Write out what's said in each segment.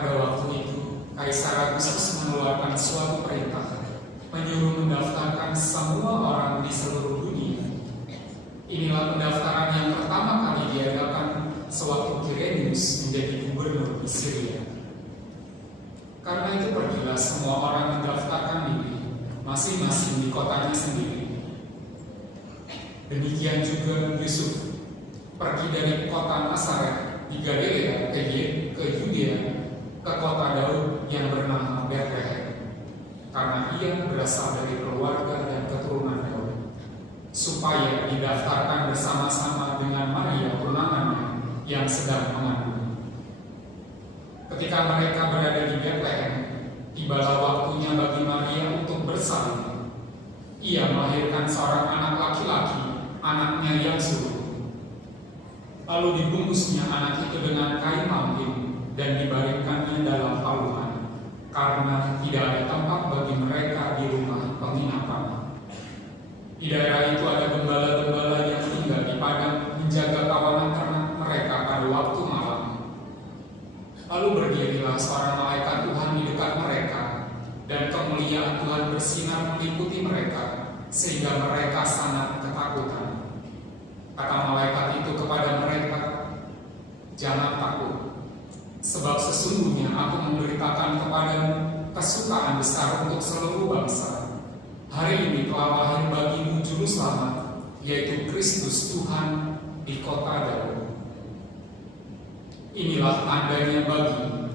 Pada waktu itu, Kaisar Agustus mengeluarkan suatu perintah, menyuruh mendaftarkan semua orang di seluruh dunia. Inilah pendaftaran yang pertama kali diadakan sewaktu Quirinius menjadi gubernur di Syria. Karena itu pergilah semua orang mendaftarkan diri, masing-masing di kotanya sendiri. Demikian juga Yusuf pergi dari kota Nazaret di Galilea ke Yudea, ke kota Daud yang bernama Bethlehem, karena ia berasal dari keluarga dan keturunan Daud, supaya didaftarkan bersama-sama dengan Maria tunangannya yang sedang mengandung. Ketika mereka berada di Bethlehem, tibalah waktunya bagi Maria untuk bersalin. Ia melahirkan seorang anak laki-laki, anaknya yang sulung. Lalu dibungkusnya anak itu dengan kain mampin dan dibaringkannya dalam palungan, karena tidak ada tempat bagi mereka di rumah penginapan. Di daerah itu ada gembala-gembala yang tinggal di padang menjaga kawanan ternak mereka pada waktu malam. Lalu berdirilah seorang malaikat Tuhan di dekat mereka, dan kemuliaan Tuhan bersinar meliputi mereka, sehingga mereka sangat ketakutan. Kata malaikat itu kepada mereka, "Jangan takut, sebab sesungguhnya aku memberitakan kepadamu kesukaan besar untuk seluruh bangsa. Hari ini telah lahir bagimu juru selamat, yaitu Kristus Tuhan di kota Daud. Inilah tandanya bagimu.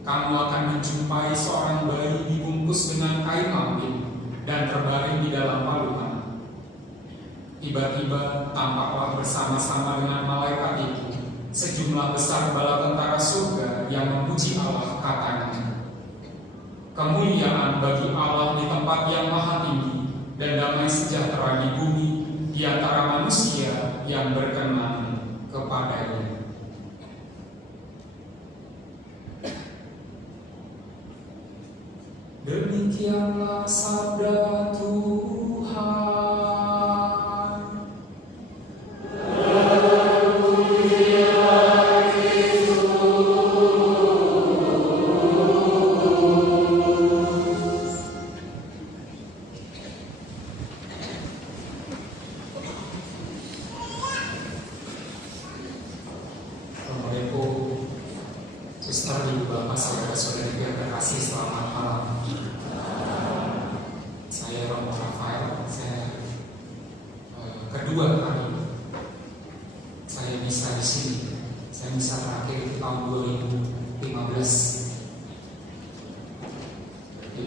Kamu akan menjumpai seorang bayi dibungkus dengan kain mampin dan terbaring di dalam palungan." Tiba-tiba tampaklah bersama-sama dengan malaikat itu sejumlah besar bala tentara surga yang memuji Allah, katanya, "Kemuliaan bagi Allah di tempat yang maha tinggi, dan damai sejahtera di bumi di antara manusia yang berkenan kepadanya." Demikianlah sabda Tuhan. Assalamualaikum, Suster, Ibu, Bapak, Saudara-saudari yang terkasih, selamat malam. Saya Romo Rafael. Saya kedua kali saya bisa di sini. Saya bisa terakhir di tahun 2015. Jadi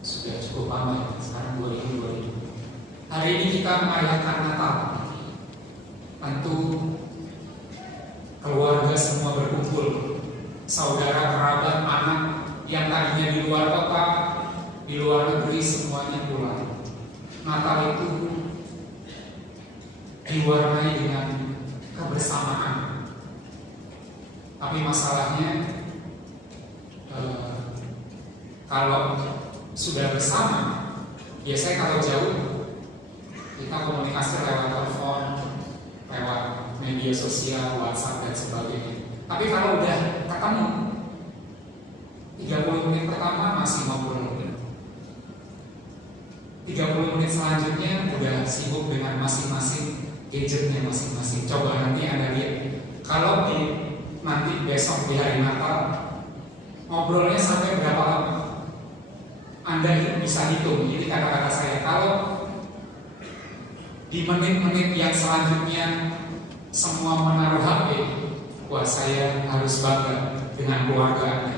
sudah cukup lama ya. Sekarang 2020. Hari ini kita merayakan Natal. Tentu keluarga semua berkumpul, saudara, kerabat, anak yang tadinya di luar kota, di luar negeri, semuanya pulang. Natal itu diwarnai dengan kebersamaan. Tapi masalahnya, kalau sudah bersama, biasanya kalau jauh kita komunikasi lewat telepon, lewat media sosial, WhatsApp dan sebagainya. Tapi kalau udah ketemu, 30 menit pertama masih ngobrol, 30 menit selanjutnya udah sibuk dengan masing-masing gadgetnya masing-masing. Coba nanti Anda lihat, kalau nanti besok di hari Natal ngobrolnya sampai berapa lama, Anda bisa hitung. Ini kata-kata saya. Kalau di menit-menit yang selanjutnya semua menaruh HP, wah, saya harus bangga dengan keluarga Anda.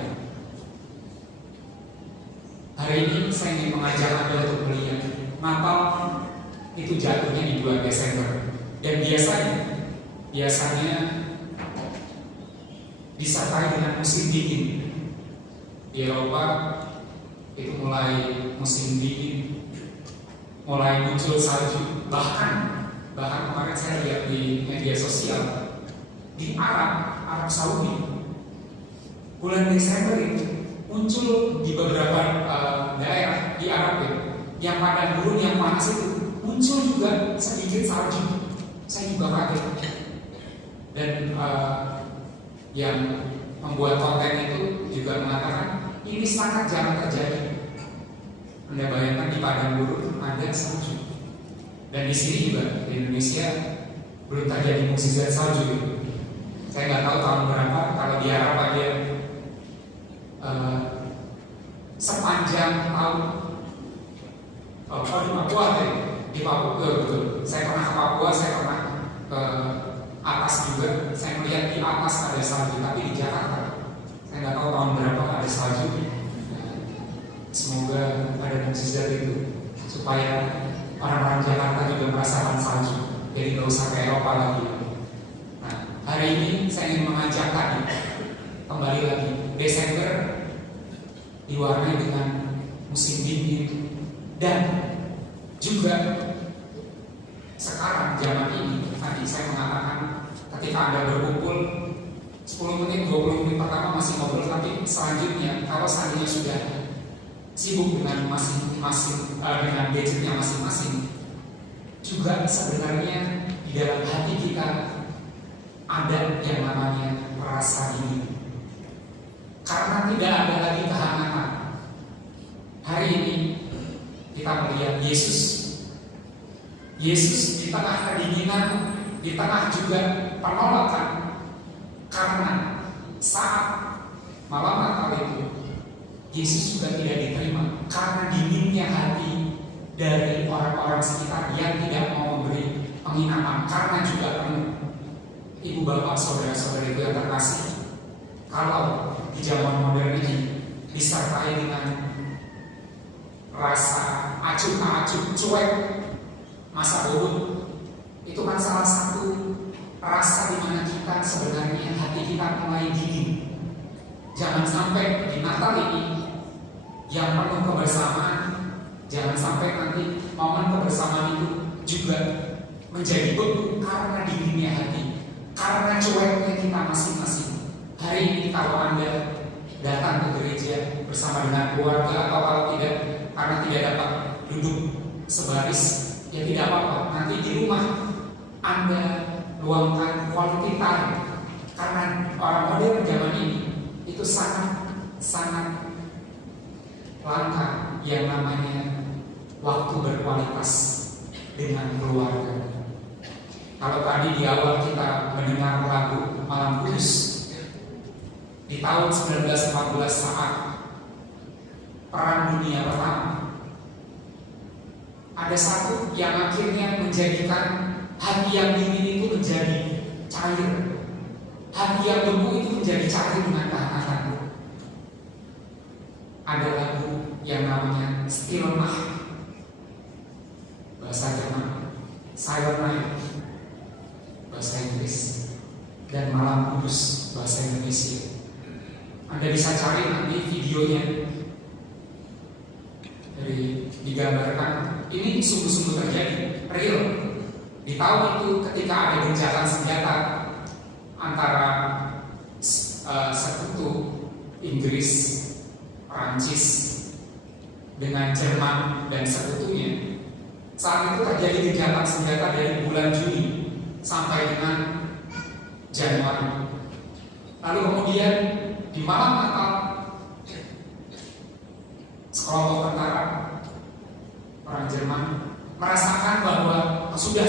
Hari ini saya ingin mengajak Anda untuk melihat Natal itu jatuhnya di bulan Desember, dan biasanya disertai dengan musim dingin. Di Eropa itu mulai musim dingin, mulai muncul salju. Bahkan kemarin saya lihat di media sosial di Arab Saudi, bulan Desember itu muncul di beberapa daerah di Arab yang padang gurun yang panas itu muncul juga sedikit salju. Saya juga kaget. Dan yang membuat konten itu juga mengatakan ini sangat jarang terjadi. Anda bayangkan di padang gurun ada salju, dan di sini juga di Indonesia belum terjadi mukjizat salju. Saya nggak tahu tahun berapa. Kalau di Arab aja sepanjang tahun. Oh, di Papua tadi. Di Papua betul. Saya pernah ke Papua, saya pernah ke atas juga. Saya melihat di atas ada salju, tapi di Jakarta saya nggak tahu tahun berapa ada salju. Semoga ada mukjizat itu supaya orang-orang Jakarta juga merasakan salju. Jadi nggak usah ke Eropa lagi. Nah, hari ini saya ingin mengajak tadi kembali lagi. Desember diwarnai dengan musim dingin, dan juga sekarang zaman ini tadi saya mengatakan ketika Anda berkumpul 10 menit, 20 menit pertama masih ngobrol, tapi selanjutnya kalau seandainya sudah sibuk dengan masing-masing dengan gadgetnya masing-masing, juga sebenarnya di dalam hati kita ada yang namanya rasa dingin karena tidak ada lagi kehangatan. Hari ini kita melihat Yesus di tengah kedinginan, di tengah juga penolakan, karena saat malam Natal itu Yesus juga tidak diterima karena dinginnya hati dari orang-orang sekitar yang tidak mau memberi penginapan, karena juga penuh. Ibu bapak saudara-saudari yang terkasih, kalau di zaman modern ini disertai dengan rasa acuh tak acuh, cuek, masa bodoh, itu kan salah satu rasa di mana kita sebenarnya hati kita mulai dingin. Jangan sampai di Natal ini yang penuh kebersamaan, jangan sampai nanti momen kebersamaan itu juga menjadi beku karena dinginnya hati, karena cueknya kita masing-masing. Hari ini kalau Anda datang ke gereja bersama dengan keluarga, atau kalau tidak karena tidak dapat duduk sebaris, ya tidak apa-apa. Nanti di rumah Anda luangkan quality time, karena orang modern zaman ini itu sangat langka yang namanya waktu berkualitas dengan keluarga. Kalau tadi di awal kita mendengar lagu Malam Kudus, di tahun 1914 saat Perang Dunia Pertama, ada satu yang akhirnya menjadikan hati yang dingin itu menjadi cair, hati yang beku itu menjadi cair dengan kehangatan. Ada lagu yang namanya Stille Nacht, bahasa Jerman, Silent Night bahasa Inggris, dan Malam Kudus bahasa Indonesia. Anda bisa cari nanti videonya, dari digambarkan ini sungguh-sungguh terjadi, real. Di tahun itu ketika ada gencatan senjata antara sekutu Inggris, Prancis dengan Jerman dan sekutunya, saat itu terjadi gencatan senjata dari bulan Juni sampai dengan Januari. Lalu kemudian di malam Natal, sekelompok tentara orang Jerman merasakan bahwa sudah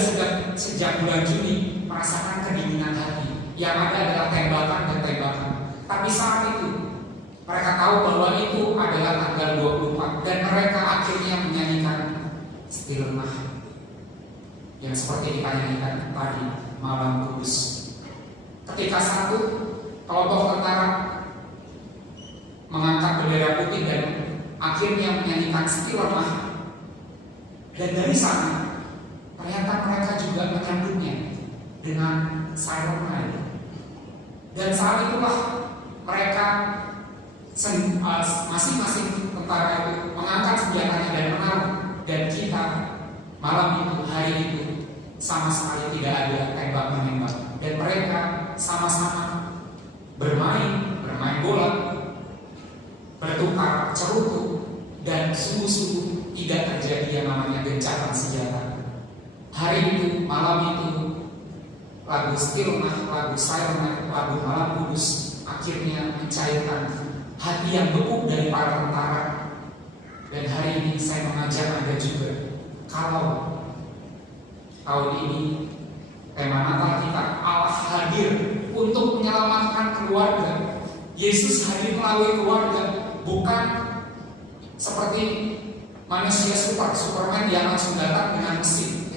sejak bulan Juni merasakan kedinginan hati. Yang ada adalah tembakan dan tembakan. Tapi saat itu mereka tahu bahwa itu adalah tanggal 24, dan mereka akhirnya menyanyikan Stille Nacht yang seperti kita nyanyikan tadi, Malam Kudus. Ketika satu kelompok tentara mengangkat bendera putih dan akhirnya menyanyikan Stille Nacht, dan dari sana ternyata mereka juga menyambutnya dengan Silent Night. Dan saat itulah mereka masing-masing tentara itu mengangkat senjatanya dan menaruh, dan kita malam itu, hari itu sama sekali tidak ada tembak-menembak, dan mereka sama-sama bermain bola, bertukar cerutu, dan sungguh-sungguh tidak terjadi yang namanya gencatan senjata. Hari itu, malam itu, lagu Stille Nacht, lagu Silent Night, lagu Malam Kudus akhirnya mencairkan hati yang beku dari para tentara. Dan hari ini saya mengajak Anda juga, kalau tahun ini tema Natal kita Allah hadir untuk menyelamatkan keluarga. Yesus hadir melalui keluarga, bukan seperti manusia Superman yang langsung datang dengan mesin.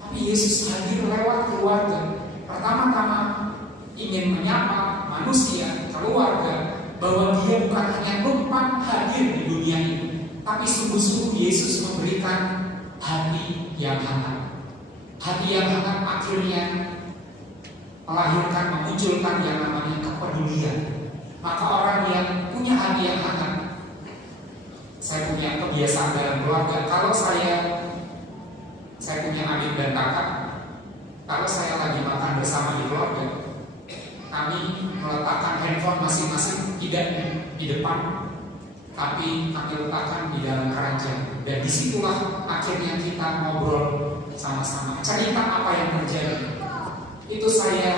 Tapi Yesus hadir lewat keluarga. Pertama-tama ingin menyapa manusia, keluarga, bahwa dia bukan hanya numpang hadir di dunia ini, tapi sungguh-sungguh Yesus memberikan hati yang hangat. Hati yang hangat akhirnya melahirkan, memunculkan yang namanya kepedulian. Maka orang yang punya hati yang hangat, saya punya kebiasaan dalam keluarga, kalau saya punya adik dan kakak, kalau saya lagi makan bersama di keluarga, kami meletakkan handphone masing-masing tidak di depan, tapi kami letakkan di dalam keranjang. Dan disitulah akhirnya kita ngobrol sama-sama, cerita apa yang terjadi. Itu saya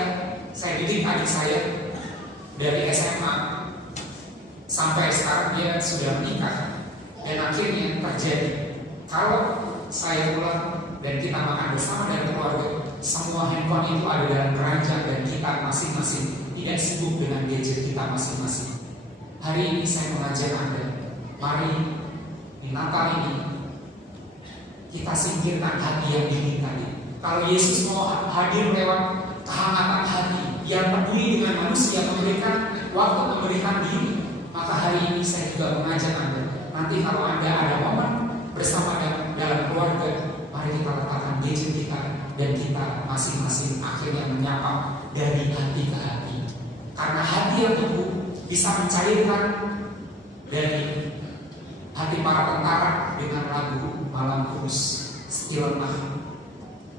didik adik saya dari SMA sampai sekarang dia sudah menikah. Dan akhirnya terjadi, kalau saya pulang dan kita makan bersama dengan keluarga, semua handphone itu ada dalam keranjang dan kita masing-masing tidak sibuk dengan gadget kita masing-masing. Hari ini saya mengajak Anda, mari di Natal ini kita singkirkan hati yang dingin tadi. Kalau Yesus mau hadir lewat kehangatan hati yang peduli dengan manusia, memberikan waktu, memberikan diri, maka hari ini saya juga mengajak Anda, nanti kalau Anda ada momen bersama dalam keluarga, mari kita letakkan gadget kita dan kita masing-masing akhirnya menyapa dari hati ke hati. Karena hati yang teguh bisa mencairkan dari hati para tentara dengan lagu Malam Kudus Still Night.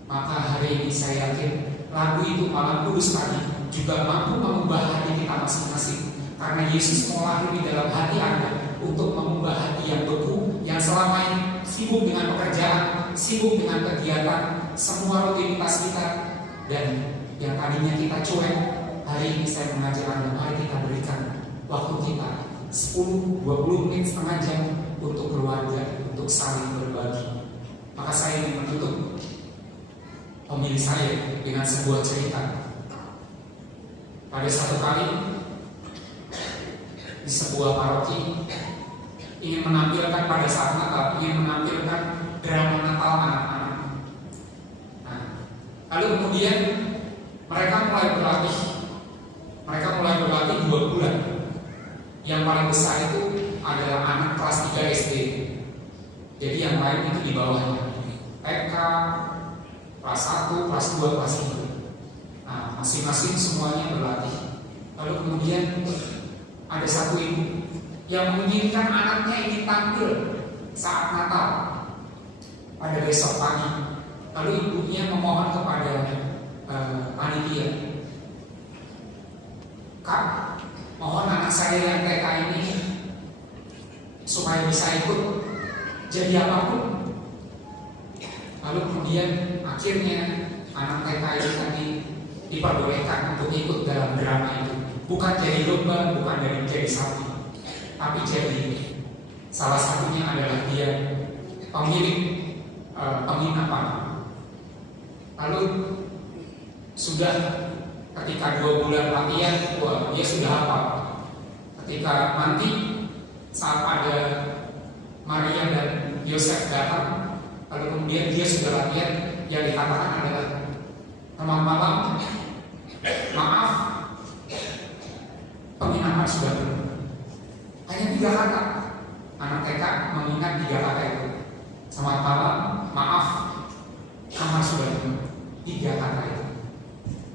Maka hari ini saya yakin lagu itu Malam Kudus tadi juga mampu mengubah hati kita masing-masing. Karena Yesus mau lahir di dalam hati Anda untuk mengubah hati yang beku, yang selama ini sibuk dengan pekerjaan, sibuk dengan kegiatan, semua rutinitas kita, dan yang tadinya kita cuek. Hari ini saya mengajak Anda, mari kita berikan waktu kita 10-20 menit, setengah jam untuk keluarga, untuk saling berbagi. Maka saya ingin menutup homili saya dengan sebuah cerita. Pada satu kali di sebuah paroki ingin menampilkan pada saat Natal, ingin menampilkan drama Natal anak-anak. Nah, lalu kemudian mereka mulai berlatih 2 bulan. Yang paling besar itu adalah anak kelas 3 SD. Jadi yang lain itu di bawahnya, TK, kelas 1, kelas 2, kelas 3. Nah, masing-masing semuanya berlatih. Lalu kemudian ada satu ibu yang menginginkan anaknya ingin tampil saat Natal pada besok pagi. Lalu ibunya memohon kepada panitia, "Kak, mohon anak saya yang TK ini supaya bisa ikut jadi apapun." Lalu kemudian akhirnya anak TK ini tadi diperbolehkan untuk ikut dalam drama itu. Bukan jadi domba, bukan jadi sapi, tapi jadi salah satunya adalah dia pemilik penginapan. Lalu sudah ketika 2 bulan latihan, dia sudah hafal. Ketika nanti saat ada Maria dan Yosef datang, lalu kemudian dia sudah latihan, yang dikatakan adalah, "Selamat malam, maaf, penginapan sudah penuh." Hanya 3 kata. Anak TK mengingat 3 kata itu. "Selamat malam, maaf, kamar sudah penuh." 3 kata itu.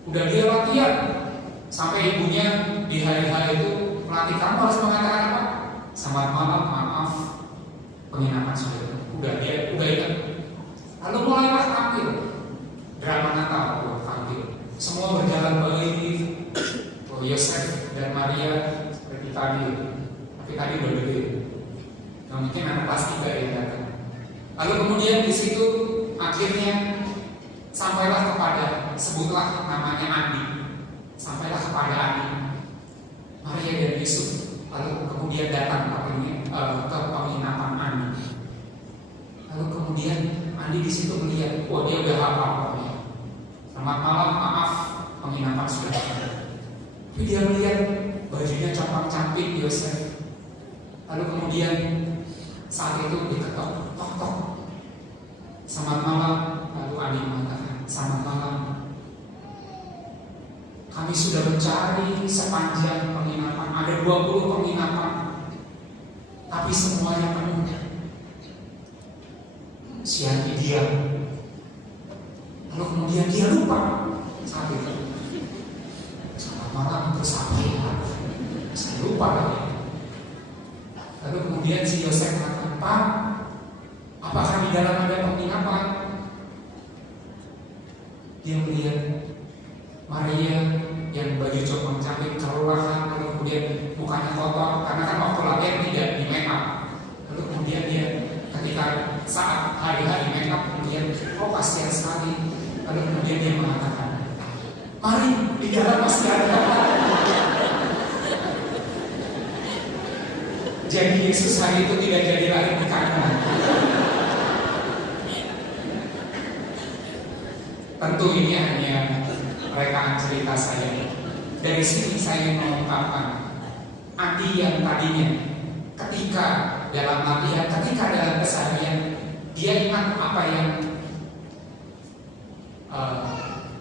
Udah dia latihan sampai ibunya di hari-hari itu melatih, "Kamu harus mengatakan apa? Selamat malam, maaf, penginapan sudah penuh." Udah ingat. Lalu mulailah tampil drama Natal, tampil. Semua berjalan baik. Yosef dan Maria seperti tadi, tapi tadi udah gede. Nah, mungkin anak kelas 3 yang datang. Lalu kemudian di situ akhirnya sampailah kepada, sebutlah namanya Andi. Sampailah kepada Andi. Maria dan Yusuf lalu kemudian datang ke penginapan Andi. Lalu kemudian Andi di situ melihat, wah dia udah hafal pokoknya. Selamat malam, maaf penginapan sudah ada. Tapi dia melihat bajunya compang-camping Yosef. Lalu kemudian saat itu diketok, tok tok. Selamat malam. Lalu Andi mengatakan, selamat malam. Kami sudah mencari sepanjang penginapan, ada 20 penginapan, tapi semuanya penuh. Si Andi diam. Lalu kemudian dia lupa saat itu. Selamat malam, terus apa ya? Saya lupa lagi. Lalu kemudian si Yosef mengatakan, Pak, apakah di dalam ada penginapan? Dia melihat Maria yang baju compang-camping kelurahan, lalu kemudian mukanya kotor karena kan waktu latihan tidak di make up. Lalu kemudian dia ketika saat hari-hari make up kemudian kasihan sekali. Lalu kemudian dia mengatakan, mari di dalam masih ada. Jadi Yesus hari itu tidak jadi lagi di kanan. Tentu ini hanya rekaan cerita saya. Dari sini saya mengungkapkan Andi yang tadinya ketika dalam latihan, ketika dalam keseharian dia ingat apa yang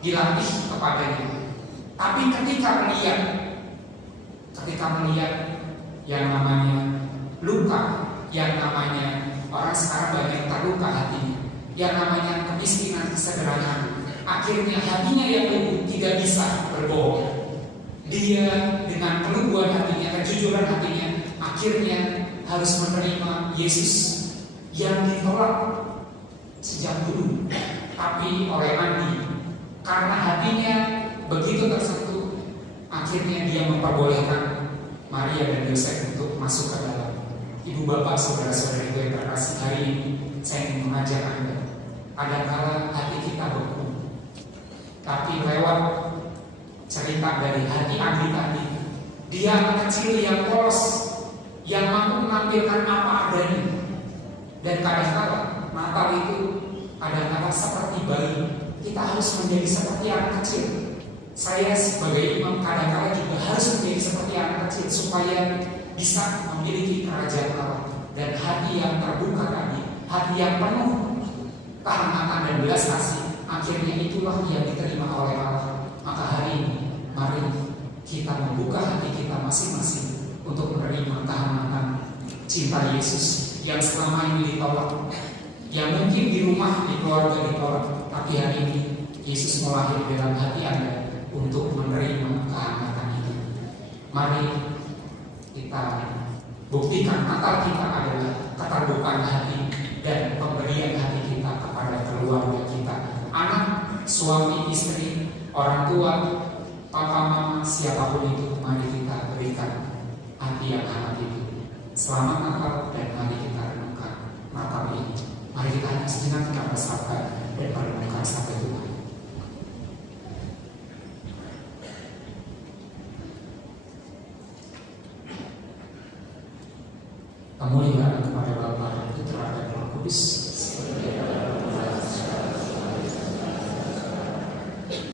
dilatih kepadanya. Tapi ketika melihat yang namanya luka, yang namanya orang sekarang banyak terluka hatinya, yang namanya kemiskinan, kesederhanaan, akhirnya hatinya yang lembut tidak bisa berbohong. Dia dengan keluguan hatinya, kejujuran hatinya, akhirnya harus menerima Yesus yang ditolak sejak dulu. Tapi oleh Andi, karena hatinya begitu tersentuh, akhirnya dia memperbolehkan Maria dan Yosef untuk masuk ke dalam. Ibu bapak saudara-saudara itu yang terkasih, hari ini saya ingin mengajak Anda, kadangkala hati kita beku, tapi lewat cerita dari hati Andi tadi, dia anak kecil yang polos, yang mampu menampilkan apa adanya. Dan kadangkala Natal itu kadangkala seperti bayi, kita harus menjadi seperti anak kecil. Saya sebagai imam kadangkala juga harus menjadi seperti anak kecil supaya bisa memiliki kerajaan Allah. Dan hati yang terbuka tadi, hati yang penuh kehangatan dan belas kasih, akhirnya itulah yang diterima oleh Allah. Maka hari ini mari kita membuka hati kita masing-masing untuk menerima kehangatan cinta Yesus yang selama ini ditolak, yang mungkin di rumah, di keluarga ditolak, tapi hari ini Yesus melahir dalam hati Anda untuk menerima kehangatan itu. Mari kita buktikan Natal kita adalah keterbukaan hati dan pemberian hati kita kepada keluarga kita, anak, suami, istri, orang tua, papa, mama, siapapun itu. Mari kita berikan hati yang hangat itu. Selamat Natal dan mari kita renungkan Natal ini. Mari kita hanya sejenak kita bersabar dan